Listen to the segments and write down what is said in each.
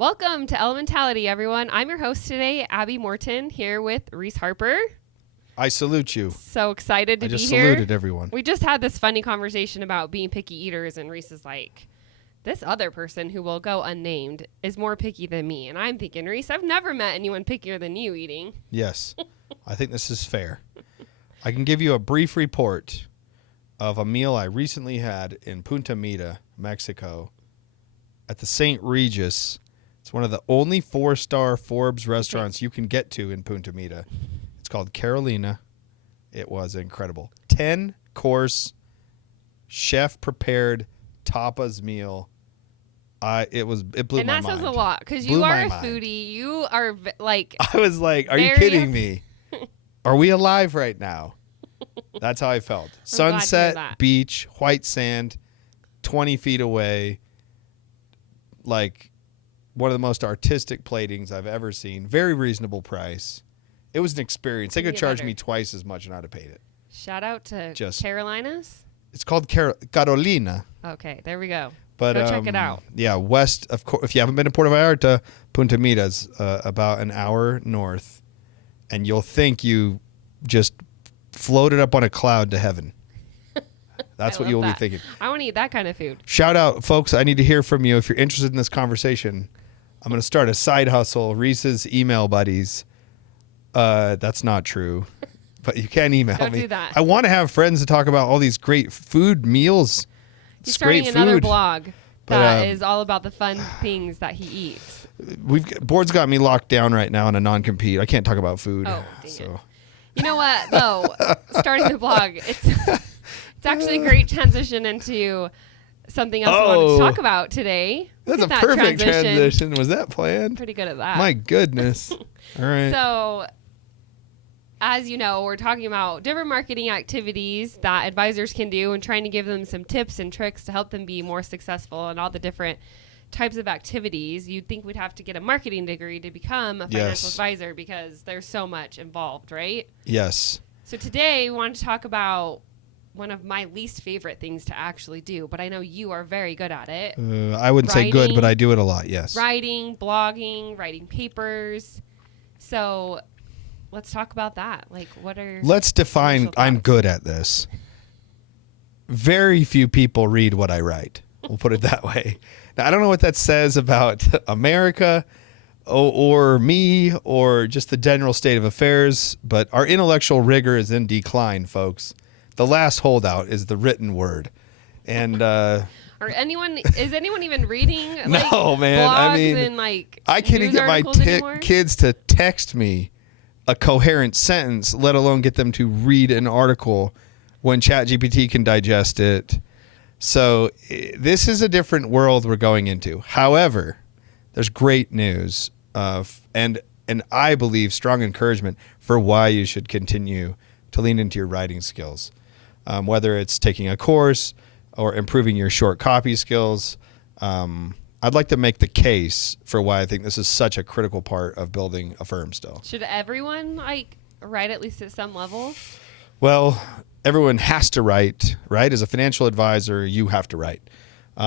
Welcome to Elementality, everyone. I'm your host today, Abby Morton, here with Reese Harper. I salute you. So excited to be here. I just saluted everyone. We just had this funny conversation about being picky eaters, and Reese is like, this other person who will go unnamed is more picky than me. And I'm thinking, Reese, I've never met anyone pickier than you eating. Yes, I think this is fair. I can give you a brief report of a meal I recently had in Punta Mita, Mexico, at the St. Regis. It's one of the only 4-star Forbes restaurants you can get to in Punta Mita. It's called Carolina. It was incredible. 10-course, chef-prepared tapas meal. It blew my mind. And that says a lot because you are a foodie. You are like. I was like, are you kidding me? Are we alive right now? That's how I felt. Sunset, beach, white sand, 20 feet away. Like one of the most artistic platings I've ever seen. Very reasonable price. It was an experience. They could charge me twice as much and I'd have paid it. Shout out to Carolinas. It's called Carolina. Okay, there we go. But go check it out. Yeah, west of if you haven't been to Puerto Vallarta, Punta Mita's about an hour north, and you'll think you just floated up on a cloud to heaven. That's what you'll be thinking. I want to eat that kind of food. Shout out, folks. I need to hear from you. If you're interested in this conversation, I'm going to start a side hustle, Reese's email buddies. That's not true, but you can email me. Don't do that. I want to have friends to talk about all these great food meals. He's starting another blog that is all about the fun things that he eats. Board's got me locked down right now in a non-compete. I can't talk about food. Oh, dang it. You know what, though? Starting the blog, it's actually a great transition into something else I wanted to talk about today. That's a perfect transition. Was that planned? Pretty good at that. My goodness. All right. So, as you know, we're talking about different marketing activities that advisors can do and trying to give them some tips and tricks to help them be more successful in all the different types of activities. You'd think we'd have to get a marketing degree to become a financial advisor because there's so much involved, right? Yes. So today we want to talk about one of my least favorite things to actually do, but I know you are very good at it. I wouldn't say good, but I do it a lot, yes. Writing, blogging, writing papers. So let's talk about that. Like, let's define, I'm good at this. Very few people read what I write. We'll put it that way. Now, I don't know what that says about America or me or just the general state of affairs, but our intellectual rigor is in decline, folks. The last holdout is the written word. And is anyone even reading no, man. blogs I mean, and I can't even get my kids to text me a coherent sentence, let alone get them to read an article when ChatGPT can digest it. So this is a different world we're going into. However, there's great news and I believe strong encouragement for why you should continue to lean into your writing skills, whether it's taking a course or improving your short copy skills. I'd like to make the case for why I think this is such a critical part of building a firm still. Should everyone write at least at some level? Well, everyone has to write, right? As a financial advisor, you have to write.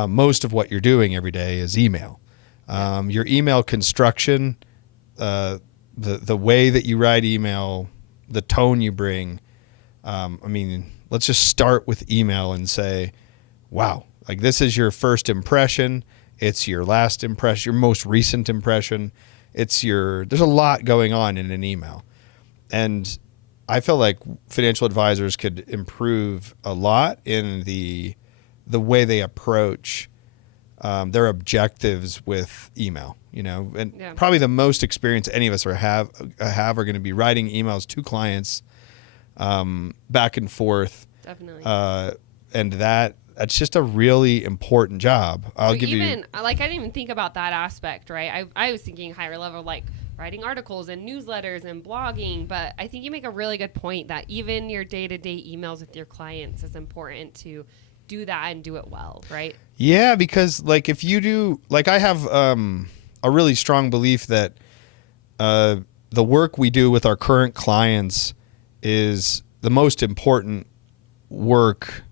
Most of what you're doing every day is email. Your email construction, the way that you write email, the tone you bring. Let's just start with email and say, wow, this is your first impression. It's your last impression, your most recent impression. There's a lot going on in an email. And I feel like financial advisors could improve a lot in the way they approach their objectives with email, probably the most experience any of us have are going to be writing emails to clients back and forth. Definitely. And that's just a really important job. I didn't even think about that aspect, right? I was thinking higher level, like writing articles and newsletters and blogging, but I think you make a really good point that even your day-to-day emails with your clients is important to do that and do it well, right? Yeah, because if you do, I have a really strong belief that the work we do with our current clients is the most important work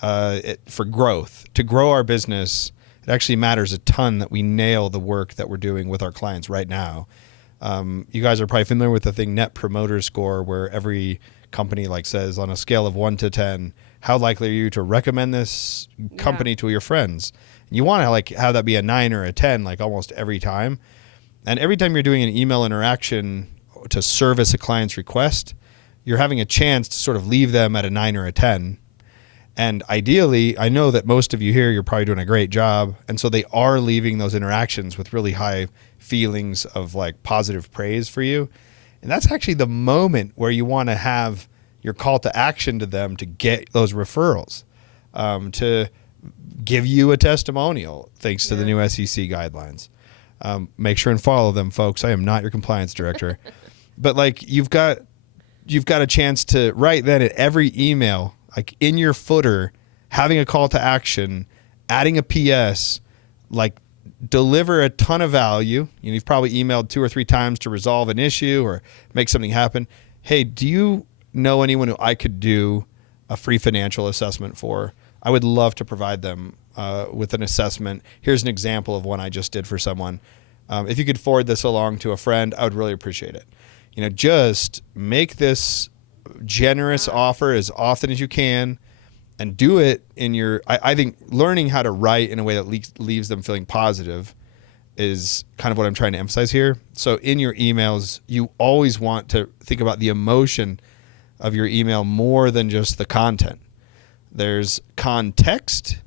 for growth, to grow our business. It actually matters a ton that we nail the work that we're doing with our clients right now. You guys are probably familiar with the thing Net Promoter Score, where every company like says on a scale of 1 to 10, how likely are you to recommend this company to your friends? You want to like have that be a 9 or a 10 like almost every time. And every time you're doing an email interaction to service a client's request, you're having a chance to sort of leave them at a 9 or a 10. And ideally, I know that most of you here, you're probably doing a great job. And so they are leaving those interactions with really high feelings of like positive praise for you. And that's actually the moment where you want to have your call to action to them to get those referrals, to give you a testimonial, thanks to the new SEC guidelines. Make sure and follow them, folks. I am not your compliance director. But like you've got a chance to right then at every email, like in your footer, having a call to action, adding a PS, like deliver a ton of value. You've probably emailed 2 or 3 times to resolve an issue or make something happen. Hey, do you know anyone who I could do a free financial assessment for? I would love to provide them with an assessment. Here's an example of one I just did for someone. If you could forward this along to a friend, I would really appreciate it. Just make this generous offer as often as you can and do it in your, I think learning how to write in a way that leaves them feeling positive is kind of what I'm trying to emphasize here. So in your emails, you always want to think about the emotion of your email more than just the content. There's context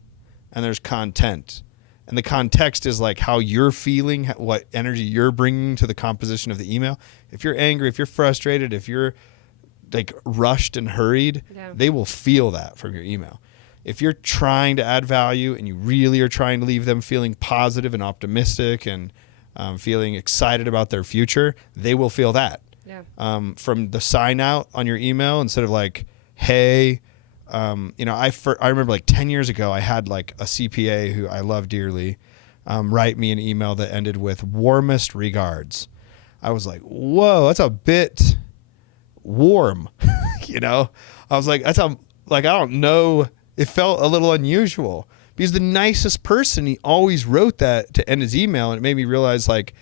and there's content. And the context is like how you're feeling, what energy you're bringing to the composition of the email. If you're angry, if you're frustrated, if you're like rushed and hurried, they will feel that from your email. If you're trying to add value and you really are trying to leave them feeling positive and optimistic and feeling excited about their future, they will feel that. From the sign out on your email, instead of like, hey, I remember like 10 years ago, I had like a CPA who I love dearly write me an email that ended with warmest regards. I was like, whoa, that's a bit warm. I was like, that's I don't know. It felt a little unusual because the nicest person, he always wrote that to end his email. And it made me realize like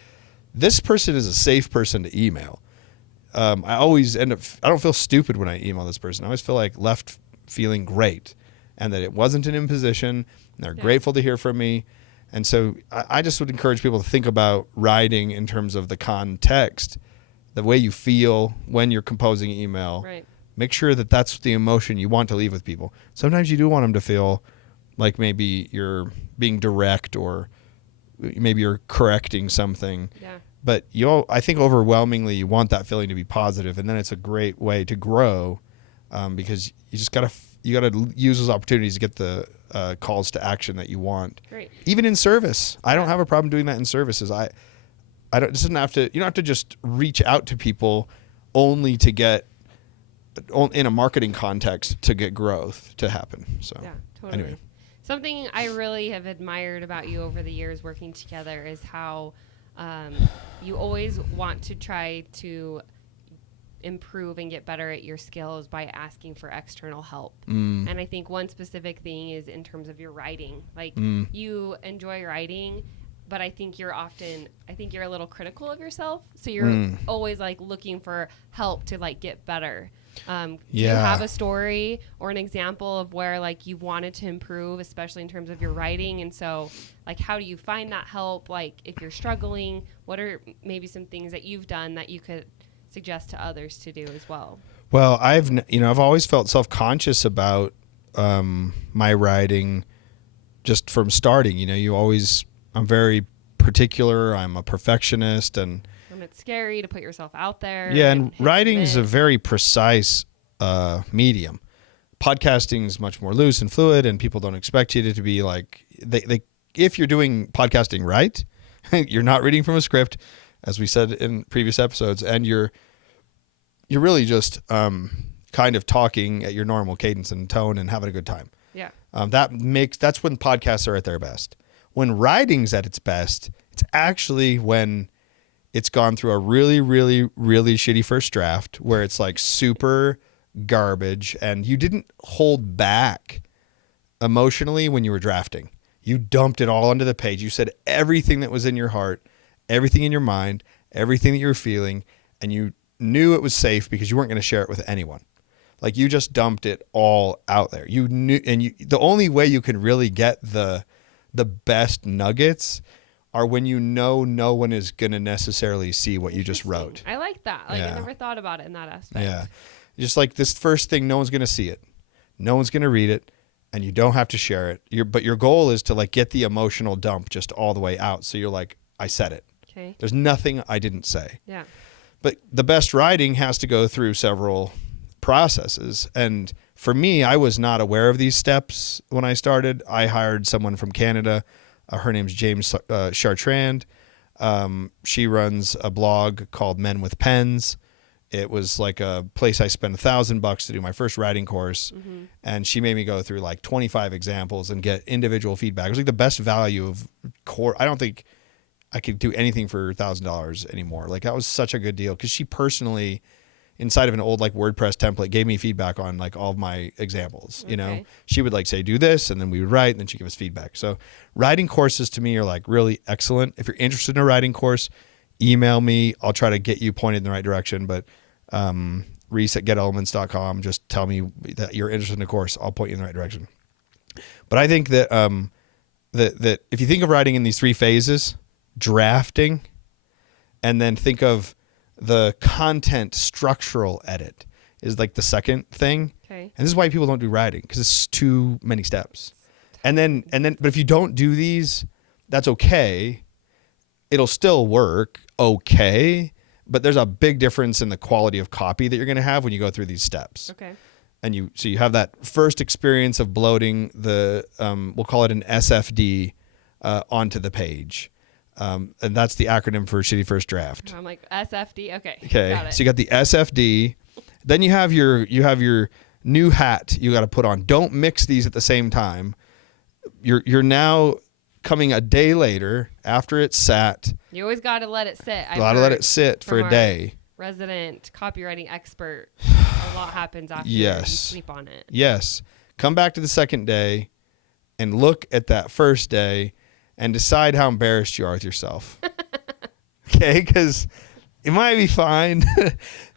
this person is a safe person to email. I always I don't feel stupid when I email this person. I always feel like left feeling great and that it wasn't an imposition and they're grateful to hear from me. And so I just would encourage people to think about writing in terms of the context, the way you feel when you're composing an email. Right. Make sure that that's the emotion you want to leave with people. Sometimes you do want them to feel like maybe you're being direct or maybe you're correcting something. Yeah. But I think overwhelmingly you want that feeling to be positive, and then it's a great way to grow because you just gotta use those opportunities to get the calls to action that you want. Great. Even in service, I don't have a problem doing that in services. I don't. It doesn't have to. You don't have to just reach out to people only to get in a marketing context to get growth to happen. So yeah, totally. Anyway. Something I really have admired about you over the years working together is how you always want to try to improve and get better at your skills by asking for external help. And I think one specific thing is in terms of your writing. Like you enjoy writing, but I think you're a little critical of yourself. So you're always like looking for help to like get better. Do you have a story or an example of where like you've wanted to improve, especially in terms of your writing? And so like, how do you find that help? Like if you're struggling, what are maybe some things that you've done that you could suggest to others to do as well? Well, I've always felt self-conscious about my writing just from starting. I'm very particular. I'm a perfectionist, and it's scary to put yourself out there. Yeah, and writing is a very precise medium. Podcasting is much more loose and fluid, and people don't expect you to be like they. If you're doing podcasting right, you're not reading from a script, as we said in previous episodes, and you're really just kind of talking at your normal cadence and tone and having a good time. Yeah. That's when podcasts are at their best. When writing's at its best, it's actually when it's gone through a really, really, really shitty first draft where it's like super garbage and you didn't hold back emotionally when you were drafting. You dumped it all onto the page. You said everything that was in your heart, everything in your mind, everything that you were feeling, and you knew it was safe because you weren't going to share it with anyone. Like you just dumped it all out there. You knew, and the only way you can really get the best nuggets are when you know no one is going to necessarily see what you just wrote. I like that. Like I never thought about it in that aspect. Yeah. Just like this first thing, no one's going to see it. No one's going to read it, and you don't have to share it. But your goal is to like get the emotional dump just all the way out. So you're like, I said it. Okay. There's nothing I didn't say. Yeah. But the best writing has to go through several processes. And for me, I was not aware of these steps when I started. I hired someone from Canada. Her name's James Chartrand. She runs a blog called Men with Pens. It was like a place I spent $1,000 to do my first writing course. Mm-hmm. And she made me go through like 25 examples and get individual feedback. It was like the best value of core. I don't think I could do anything for $1,000 anymore. Like that was such a good deal because she personally, inside of an old like WordPress template, gave me feedback on like all of my examples. You know, she would like say, do this, and then we would write, and then she'd give us feedback. So writing courses to me are like really excellent. If you're interested in a writing course, email me. I'll try to get you pointed in the right direction. But Reese at GetElements.com, just tell me that you're interested in a course. I'll point you in the right direction. But I think that that if you think of writing in these three phases, drafting, and then think of the content structural edit is like the second thing. Okay. And this is why people don't do writing, because it's too many steps. And then, but if you don't do these, that's okay. It'll still work okay, but there's a big difference in the quality of copy that you're going to have when you go through these steps. Okay. And so you have that first experience of bloating the, we'll call it an SFD, onto the page. And that's the acronym for shitty first draft. I'm like SFD. Okay. Okay. So you got the SFD. Then you have your new hat you got to put on. Don't mix these at the same time. You're now coming a day later after it's sat. You always got to let it sit. Got to let it sit for a day. Resident copywriting expert. A lot happens after you sleep on it. Yes. Come back to the second day and look at that first day and decide how embarrassed you are with yourself. Okay? Because it might be fine.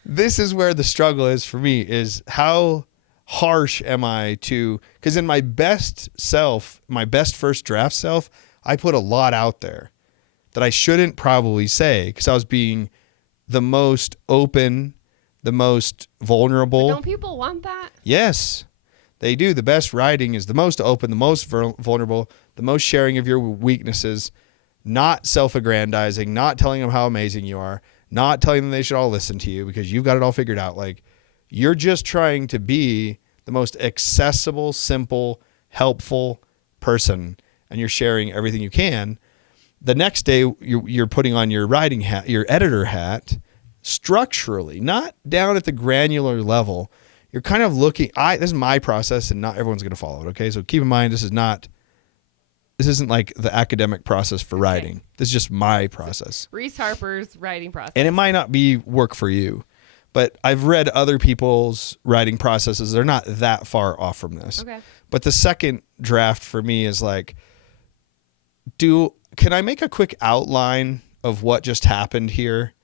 This is where the struggle is for me, is how harsh am I to, because in my best self, my best first draft self, I put a lot out there that I shouldn't probably say because I was being the most open, the most vulnerable. But don't people want that? Yes, they do. The best writing is the most open, the most vulnerable, the most sharing of your weaknesses, not self-aggrandizing, not telling them how amazing you are, not telling them they should all listen to you because you've got it all figured out. Like, you're just trying to be the most accessible, simple, helpful person, and you're sharing everything you can. The next day, you're putting on your writing hat, your editor hat, structurally, not down at the granular level. You're kind of looking. This is my process, and not everyone's going to follow it. Okay, so keep in mind this isn't like the academic process for writing. This is just my process. Reese Harper's writing process, and it might not be work for you, but I've read other people's writing processes. They're not that far off from this. Okay, but the second draft for me is like, can I make a quick outline of what just happened here?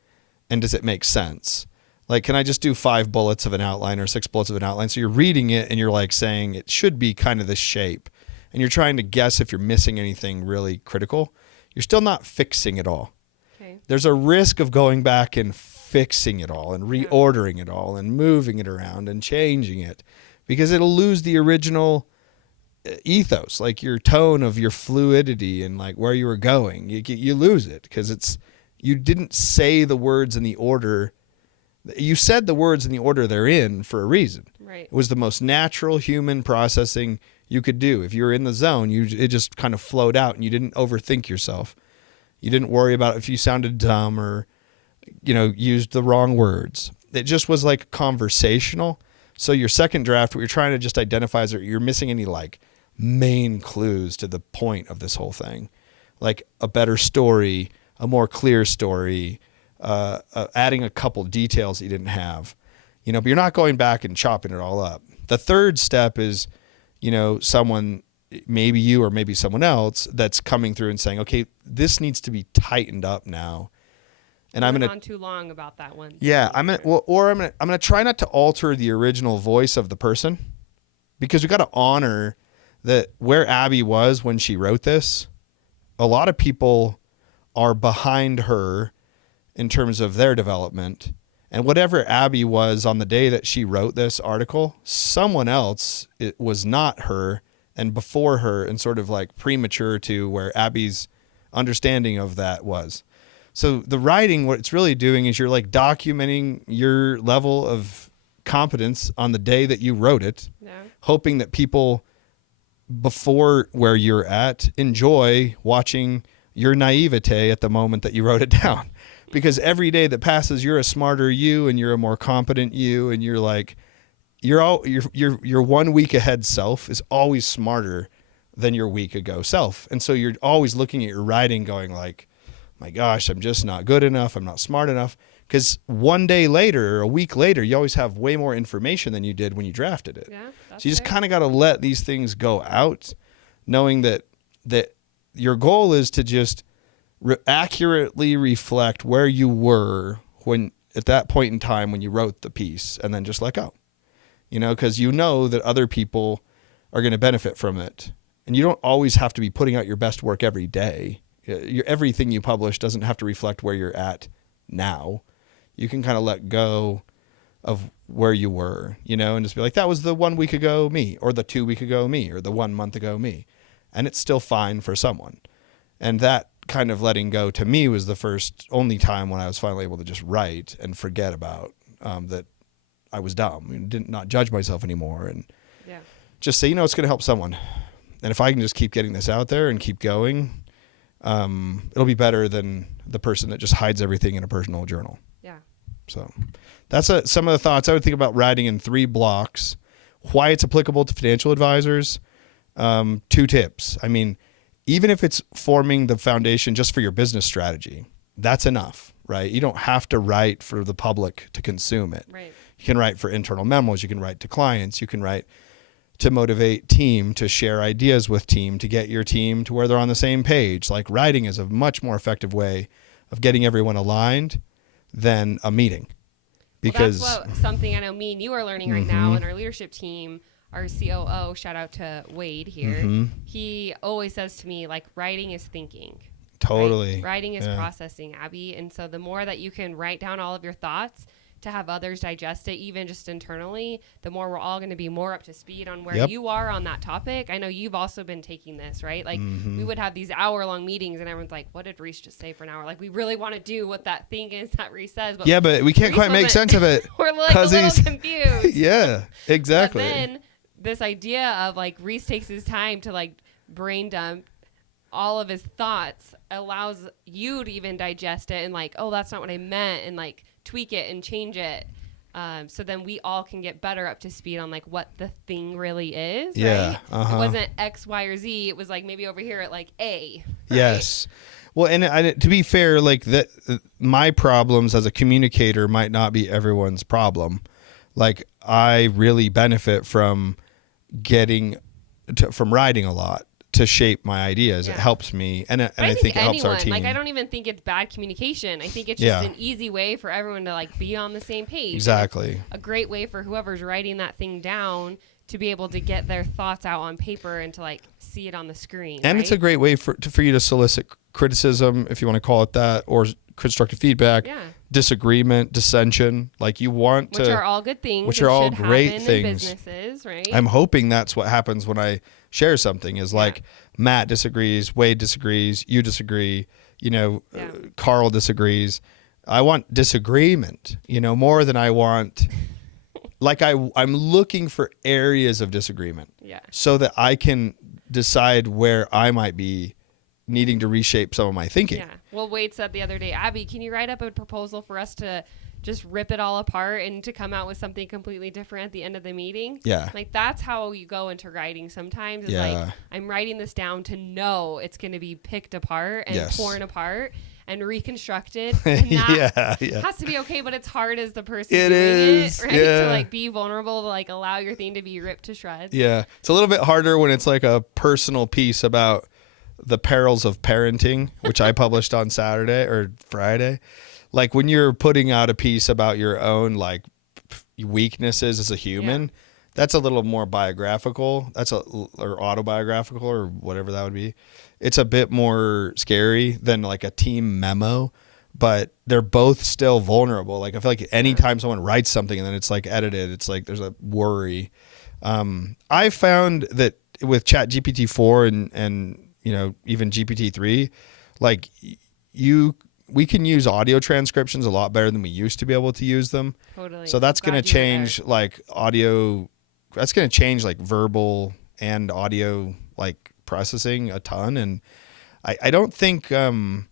And does it make sense? Like, can I just do 5 bullets of an outline or 6 bullets of an outline? So you're reading it and you're like saying it should be kind of this shape. And you're trying to guess if you're missing anything really critical. You're still not fixing it all. Okay. There's a risk of going back and fixing it all and reordering it all and moving it around and changing it because it'll lose the original ethos, like your tone of your fluidity and like where you were going. You lose it because you didn't say the words in the order. You said the words in the order they're in for a reason. Right. It was the most natural human processing you could do. If you were in the zone, it just kind of flowed out and you didn't overthink yourself. You didn't worry about if you sounded dumb or, used the wrong words. It just was like conversational. So your second draft, what you're trying to just identify is that you're missing any like main clues to the point of this whole thing. Like a better story, a more clear story, adding a couple details that you didn't have, but you're not going back and chopping it all up. The third step is, someone maybe you or maybe someone else that's coming through and saying, okay, this needs to be tightened up now. And I'm going to on too long about that one. Yeah, I'm going to try not to alter the original voice of the person, because we got to honor that where Abby was when she wrote this. A lot of people are behind her in terms of their development. And whatever Abby was on the day that she wrote this article, someone else, it was not her and before her, and sort of like premature to where Abby's understanding of that was. So the writing, what it's really doing is you're like documenting your level of competence on the day that you wrote it, hoping that people before where you're at enjoy watching your naivete at the moment that you wrote it down. Because every day that passes, you're a smarter you and you're a more competent you, and you're like, your 1 week ahead self is always smarter than your week ago self. And so you're always looking at your writing going like, my gosh, I'm just not good enough. I'm not smart enough. Because one day later or a week later, you always have way more information than you did when you drafted it. Yeah, so you just kind of got to let these things go out, knowing that your goal is to just accurately reflect where you were when at that point in time when you wrote the piece, and then just let go. Because you know that other people are going to benefit from it. And you don't always have to be putting out your best work every day. Everything you publish doesn't have to reflect where you're at now. You can kind of let go of where you were, and just be like, that was the 1 week ago me, or the 2 week ago me, or the 1 month ago me. And it's still fine for someone. And that kind of letting go to me was the only time when I was finally able to just write and forget about that I was dumb and did not judge myself anymore, and just say, it's going to help someone. And if I can just keep getting this out there and keep going, it'll be better than the person that just hides everything in a personal journal. Yeah. So that's some of the thoughts I would think about writing in 3 blocks. Why it's applicable to financial advisors. 2 tips. I mean, even if it's forming the foundation just for your business strategy, that's enough, right? You don't have to write for the public to consume it. Right. You can write for internal memos. You can write to clients. You can write to motivate team, to share ideas with team, to get your team to where they're on the same page. Like, writing is a much more effective way of getting everyone aligned than a meeting. Because that's something I know me and you are learning right now in our leadership team. Our COO, shout out to Wade here. He always says to me, like, writing is thinking. Totally. Right? Writing is processing, Abby. And so the more that you can write down all of your thoughts to have others digest it, even just internally, the more we're all going to be more up to speed on where you are on that topic. I know you've also been taking this, right? Like, we would have these hour-long meetings, and everyone's like, what did Reese just say for an hour? Like, we really want to do what that thing is that Reese says. But but we can't quite make sense of it. We're like a little confused. Yeah, exactly. But then this idea of, like, Reese takes his time to, like, brain dump all of his thoughts allows you to even digest it and, like, oh, that's not what I meant, and, like, tweak it and change it. So then we all can get better up to speed on, like, what the thing really is, right? It wasn't X, Y, or Z. It was, like, maybe over here at, like, A. Right? Yes. Well, and to be fair, like, that my problems as a communicator might not be everyone's problem. Like, I really benefit from from writing a lot to shape my ideas. It helps me, and I think it helps our team. Like, I don't even think it's bad communication. I think it's just an easy way for everyone to, like, be on the same page. Exactly. A great way for whoever's writing that thing down to be able to get their thoughts out on paper and to, like, see it on the screen. And it's a great way for you to solicit criticism, if you want to call it that, or constructive feedback, disagreement, dissension. Like, you want which are all good things. Which are all great things. In businesses, right? I'm hoping that's what happens when I share something. Is like, Matt disagrees, Wade disagrees, you disagree. Carl disagrees. I want disagreement. More than I want. Like, I'm looking for areas of disagreement. Yeah. So that I can decide where I might be needing to reshape some of my thinking. Yeah. Well, Wade said the other day, Abby, can you write up a proposal for us to just rip it all apart and to come out with something completely different at the end of the meeting? Yeah. Like, that's how you go into writing sometimes. Is like, I'm writing this down to know it's going to be picked apart and torn apart. and reconstructed. And that yeah. has to be okay, but it's hard as the person It doing is, it, right? yeah. To like be vulnerable, to like allow your thing to be ripped to shreds. Yeah. It's a little bit harder when it's like a personal piece about the perils of parenting, which I published on Saturday or Friday. Like when you're putting out a piece about your own like weaknesses as a human, that's a little more biographical. Or autobiographical or whatever that would be. It's a bit more scary than like a team memo, but they're both still vulnerable. Like I feel like anytime someone writes something and then it's like edited, it's like there's a worry. I found that with Chat GPT-4 and you know, even GPT-3, like we can use audio transcriptions a lot better than we used to be able to use them. Totally. So that's going to change like audio. That's going to change like verbal and audio like processing a ton. And I don't think, I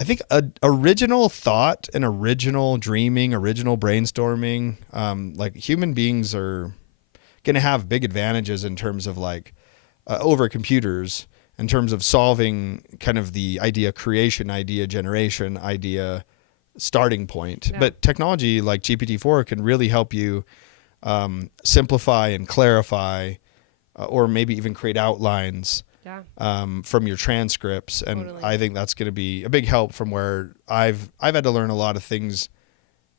think original thought and original dreaming, original brainstorming, like human beings are going to have big advantages in terms of like over computers, in terms of solving kind of the idea creation, idea generation, idea starting point. Yeah. But technology like GPT-4 can really help you simplify and clarify, or maybe even create outlines from your transcripts. And Totally. I think that's going to be a big help from where I've had to learn a lot of things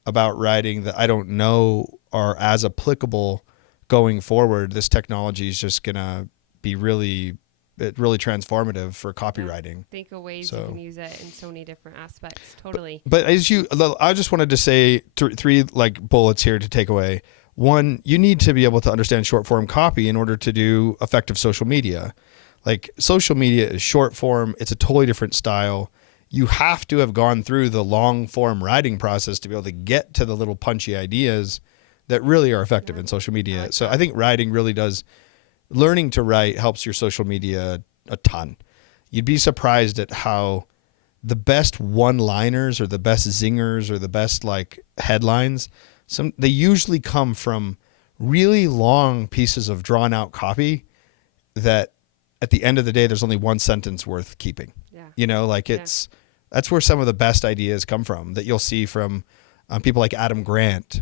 about writing that I don't know are as applicable going forward. This technology is just going to be really transformative for copywriting. Think of ways you can use it in so many different aspects. Totally. But I just wanted to say three like bullets here to take away. One, you need to be able to understand short form copy in order to do effective social media. Like social media is short form. It's a totally different style. You have to have gone through the long form writing process to be able to get to the little punchy ideas that really are effective in social media. So I think writing really does. Learning to write helps your social media a ton. You'd be surprised at how the best one-liners or the best zingers or the best like headlines, they usually come from really long pieces of drawn out copy that at the end of the day, there's only one sentence worth keeping. Yeah. You know, like that's where some of the best ideas come from that you'll see from people like Adam Grant,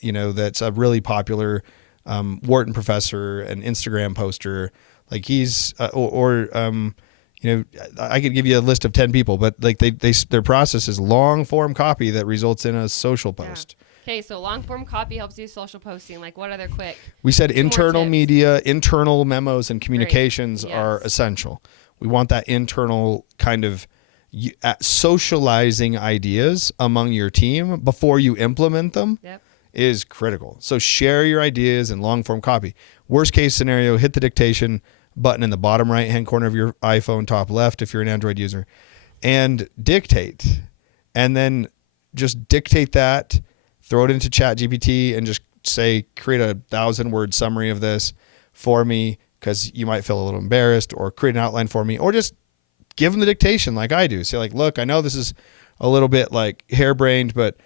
you know, that's a really popular Wharton professor and Instagram poster. Like he's, you know, I could give you a list of 10 people, but like their process is long form copy that results in a social post. Okay, so long form copy helps you social posting. Like what other quick? We said internal media, internal memos and communications are essential. We want that internal kind of socializing ideas among your team before you implement them. Yep. Is critical. So share your ideas in long form copy. Worst case scenario, hit the dictation button in the bottom right hand corner of your iPhone, top left if you're an Android user, and dictate. And then just dictate that, throw it into Chat GPT and just say, create a 1,000-word summary of this for me, because you might feel a little embarrassed, or create an outline for me, or just give them the dictation like I do. Say like, look, I know this is a little bit like harebrained, but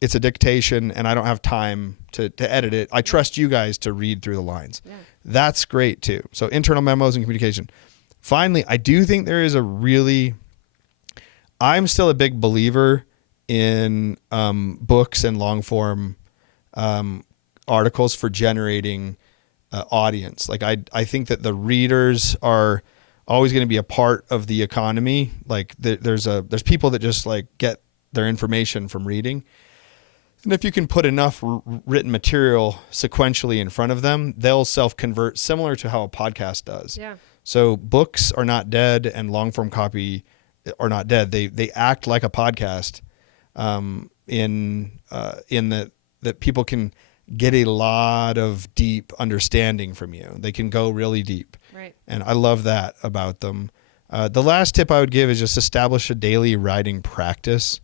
it's a dictation and I don't have time to edit it. I trust you guys to read through the lines. Yeah. That's great too. So internal memos and communication. Finally, I do think there is I'm still a big believer in books and long form articles for generating audience. Like I think that the readers are always going to be a part of the economy. Like there's people that just like get their information from reading. And if you can put enough written material sequentially in front of them, they'll self-convert, similar to how a podcast does. Yeah. So books are not dead and long-form copy are not dead. They act like a podcast in that people can get a lot of deep understanding from you. They can go really deep. Right. And I love that about them. The last tip I would give is just establish a daily writing practice.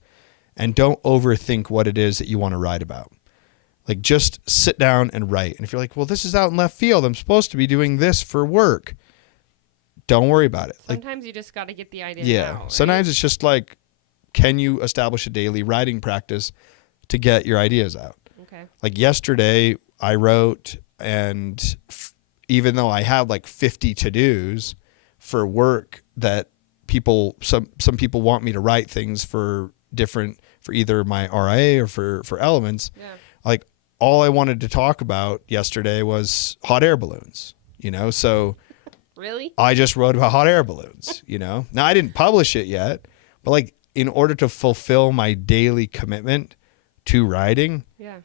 And don't overthink what it is that you want to write about. Like just sit down and write. And if you're like, well, this is out in left field, I'm supposed to be doing this for work. Don't worry about it. Sometimes you just got to get the idea out. Right? Sometimes it's just like, can you establish a daily writing practice to get your ideas out? Okay. Like yesterday I wrote, and even though I had like 50 to-dos for work that some people want me to write things for either my RIA or for Elements. Yeah. Like all I wanted to talk about yesterday was hot air balloons, so Really? I just wrote about hot air balloons, Now I didn't publish it yet, but like in order to fulfill my daily commitment to writing, yeah,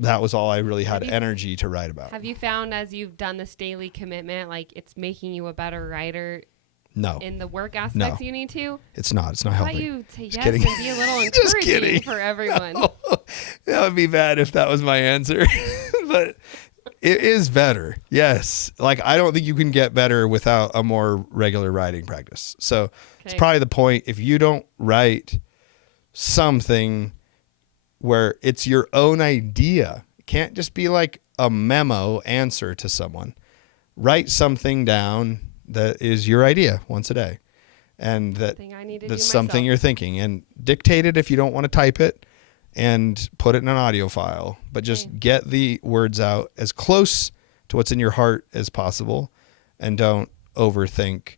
that was all I really had energy to write about. Have you found as you've done this daily commitment, like it's making you a better writer? No. In the work aspects you need to? It's not. It's not I helping. thought you'd say yes kidding. and be a little encouraging for everyone. No. That would be bad if that was my answer. But it is better. Yes. Like I don't think you can get better without a more regular writing practice. So it's probably the point. If you don't write something where it's your own idea, it can't just be like a memo answer to someone. Write something down that is your idea once a day, and that's something you're thinking, and dictate it if you don't want to type it, and put it in an audio file, but just get the words out as close to what's in your heart as possible, and don't overthink,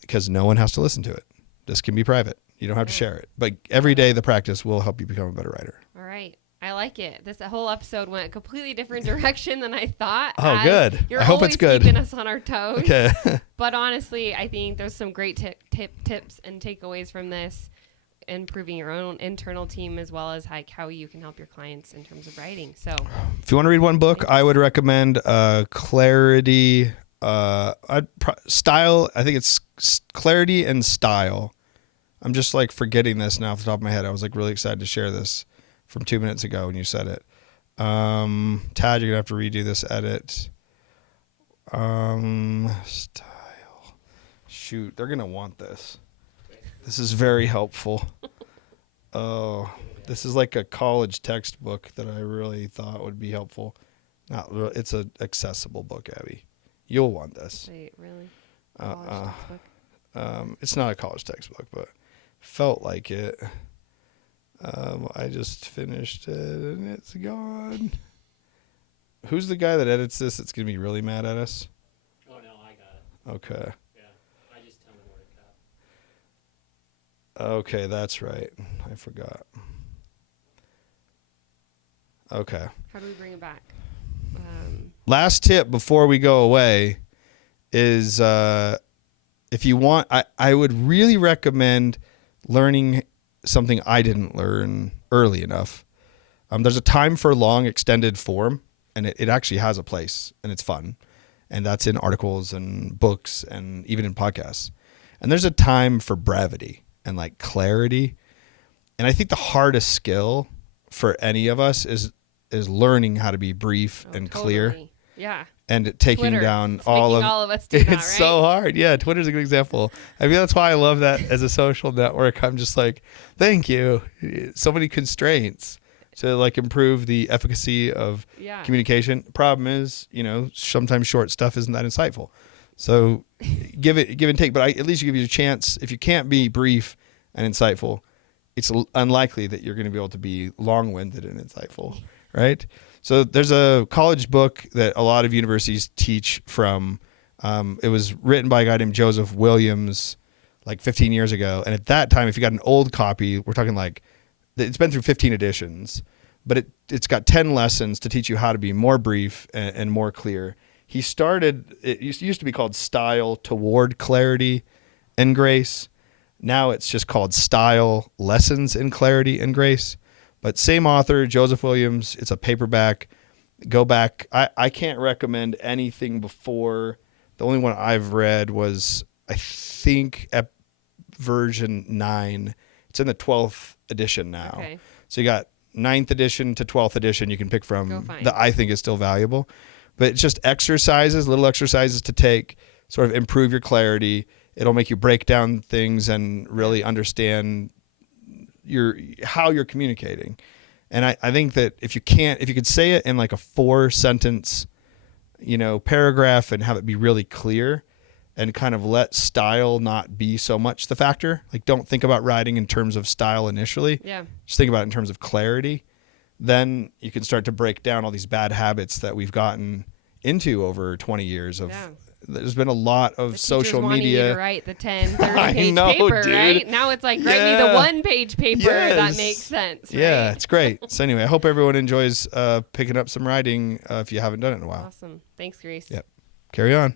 because no one has to listen to it. This can be private. You don't have to share it, but every day the practice will help you become a better writer. All right. I like it. This whole episode went a completely different direction than I thought. Oh, good. You're I hope it's good. Keeping us on our toes. Okay. But honestly, I think there's some great tips and takeaways from this, improving your own internal team as well as like how you can help your clients in terms of writing. So, if you want to read one book, I would recommend Clarity. Style. I think it's Clarity and Style. I'm just like forgetting this now off the top of my head. I was like really excited to share this from 2 minutes ago when you said it. Tad, you're gonna have to redo this edit. Style. Shoot, they're gonna want this. This is very helpful. Oh, this is like a college textbook that I really thought would be helpful. Not really, it's an accessible book, Abby. You'll want this. Wait, really? It's not a college textbook, but felt like it. I just finished it and it's gone. Who's the guy that edits this that's going to be really mad at us? Oh, no, I got it. Okay. Yeah, I just tell him where to cut. Okay, that's right. I forgot. Okay. How do we bring it back? Last tip before we go away is if you want, I would really recommend learning something I didn't learn early enough. There's a time for long extended form, and it actually has a place, and it's fun. And that's in articles and books and even in podcasts. And there's a time for brevity and like clarity. And I think the hardest skill for any of us is learning how to be brief and clear. Yeah. And taking Twitter. all it's of all of us do that, it's so hard. Yeah, Twitter's a good example. I mean, that's why I love that as a social network. I'm just like, thank you. So many constraints to like improve the efficacy of communication. Problem is, sometimes short stuff isn't that insightful. So give and take, but at least you give you a chance. If you can't be brief and insightful, it's unlikely that you're going to be able to be long-winded and insightful, right? So there's a college book that a lot of universities teach from. It was written by a guy named Joseph Williams like 15 years ago. And at that time, if you got an old copy, we're talking like it's been through 15 editions, but it's got 10 lessons to teach you how to be more brief and more clear. It used to be called Style Toward Clarity and Grace. Now it's just called Style Lessons in Clarity and Grace. But same author, Joseph Williams. It's a paperback. Go back. I can't recommend anything before. The only one I've read was, I think, version 9. It's in the 12th edition now. Okay. So you got 9th edition to 12th edition you can pick from that I think is still valuable. But it's just little exercises to take, sort of improve your clarity. It'll make you break down things and really understand how you're communicating. And I think that if you could say it in like a 4-sentence, paragraph and have it be really clear and kind of let style not be so much the factor. Like don't think about writing in terms of style initially. Yeah. Just think about it in terms of clarity. Then you can start to break down all these bad habits that we've gotten into over 20 years of There's been a lot of The social teachers wanting you media. to write the 10, 30 I page know, paper, dude. right? Now it's like, write me the Yeah. 1 page paper that Yes. makes sense. Right? Yeah, it's great. So anyway, I hope everyone enjoys picking up some writing if you haven't done it in a while. Awesome. Thanks, Reese. Yep. Carry on.